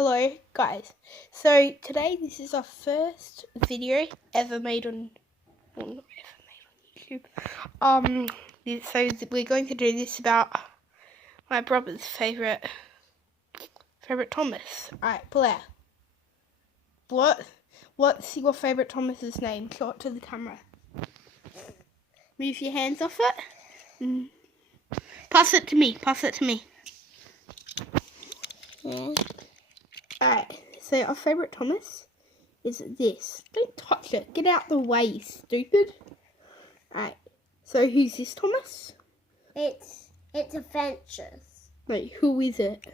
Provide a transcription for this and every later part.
Hello guys, so today this is our first video ever made on, YouTube. So we're going to do this about my brother's favourite Thomas. Alright, Blair, what's your favourite Thomas's name? Show it to the camera. Move your hands off it. Pass it to me, Yeah. Alright, so our favourite Thomas is this. Don't touch it. Get out the way, you stupid. Alright, so who's this Thomas? It's Adventures. Wait, who is it?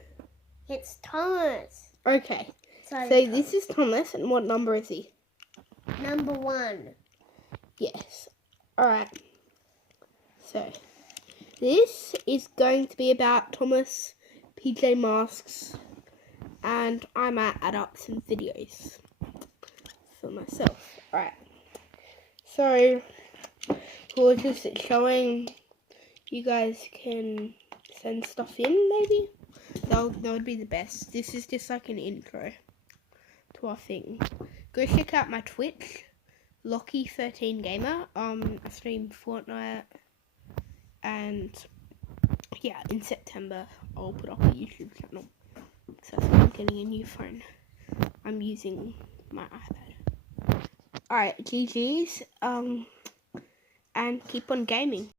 It's Thomas. Okay, so this is Thomas, and what number is he? Number 1. Yes. Alright, so this is going to be about Thomas, PJ Masks, and I might add up some videos for myself. Alright, so we're just showing you guys can send stuff in, maybe? That would be the best. This is just like an intro to our thing. Go check out my Twitch, Lockie13Gamer. I stream Fortnite, and yeah, in September I'll put up a YouTube channel. So I'm getting a new phone. I'm using my iPad. Alright, GG's, and keep on gaming.